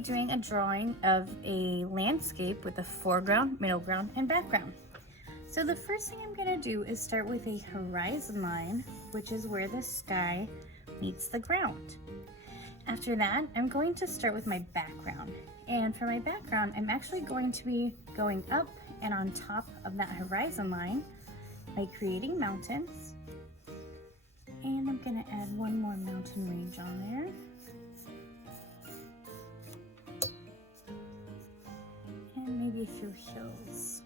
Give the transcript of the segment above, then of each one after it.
be doing a drawing of a landscape with a foreground, middle ground, and background. So the first thing I'm gonna do is start with a horizon line, which is where the sky meets the ground. After that, I'm going to start with my background. And for my background, I'm actually going to be going up and on top of that horizon line by creating mountains. And I'm gonna add one more mountain range on there. And maybe a few hills.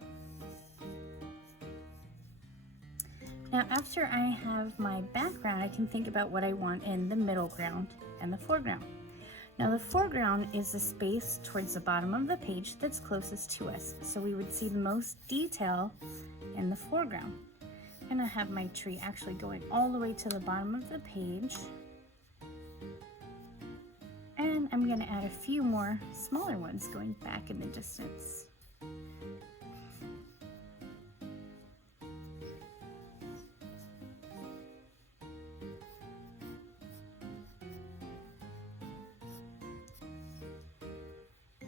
Now, after I have my background, I can think about what I want in the middle ground and the foreground. Now, the foreground is the space towards the bottom of the page that's closest to us. So we would see the most detail in the foreground. I'm gonna have my tree actually going all the way to the bottom of the page. And I'm gonna add a few more smaller ones going back in the distance.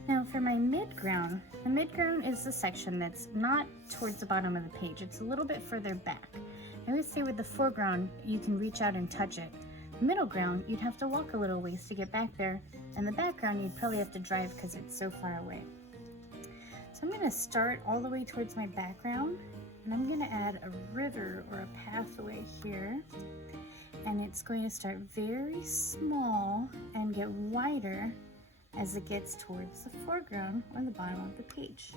Now for my midground, the midground is the section that's not towards the bottom of the page. It's a little bit further back. I would say with the foreground, you can reach out and touch it. The middle ground, you'd have to walk a little ways to get back there. And the background, you'd probably have to drive because it's so far away. So I'm gonna start all the way towards my background, and I'm gonna add a river or a pathway here. And it's going to start very small and get wider as it gets towards the foreground or the bottom of the page.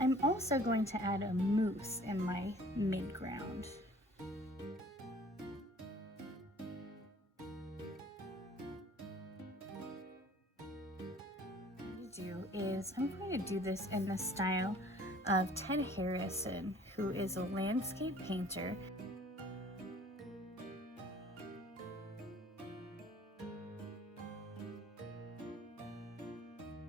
I'm also going to add a moose in my midground. I'm going to do this in the style of Ted Harrison, who is a landscape painter.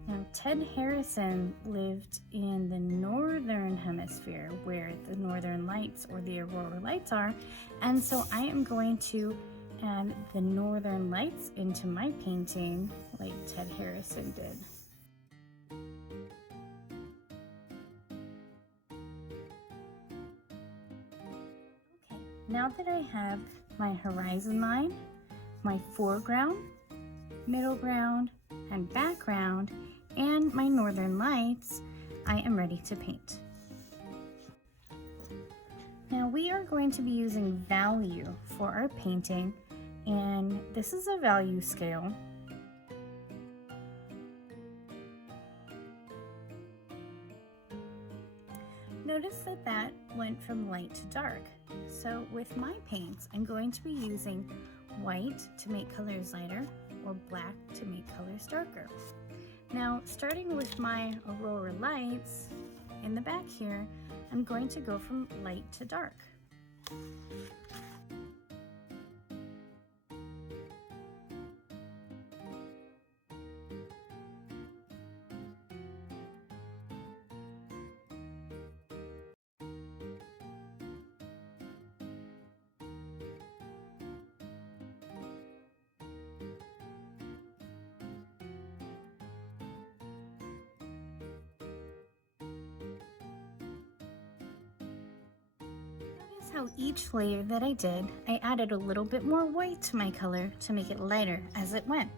Now, Ted Harrison lived in the northern hemisphere where the northern lights or the aurora lights are, and so I am going to add the northern lights into my painting like Ted Harrison did. Now that I have my horizon line, my foreground, middle ground, and background, and my northern lights, I am ready to paint. Now we are going to be using value for our painting, and this is a value scale. Notice that went from light to dark. So with my paints, I'm going to be using white to make colors lighter or black to make colors darker. Now, starting with my aurora lights in the back here, I'm going to go from light to dark. How each layer that I did, I added a little bit more white to my color to make it lighter as it went.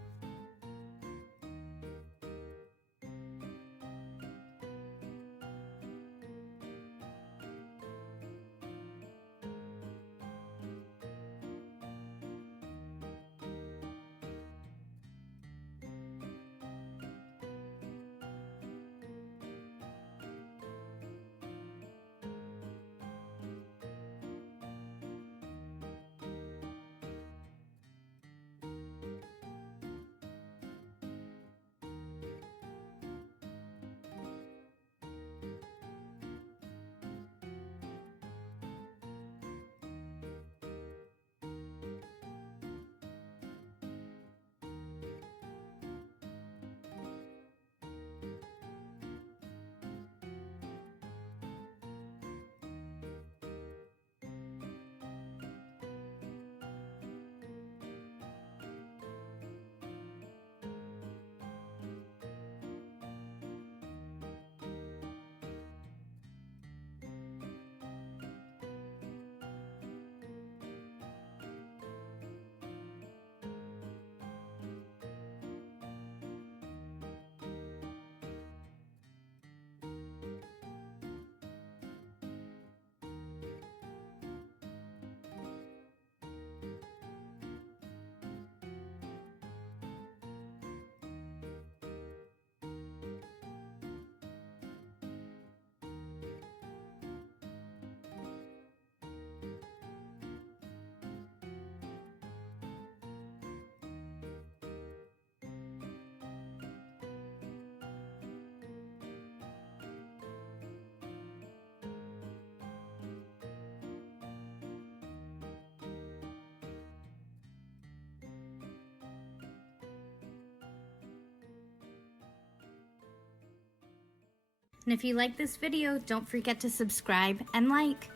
And if you like this video, don't forget to subscribe and like.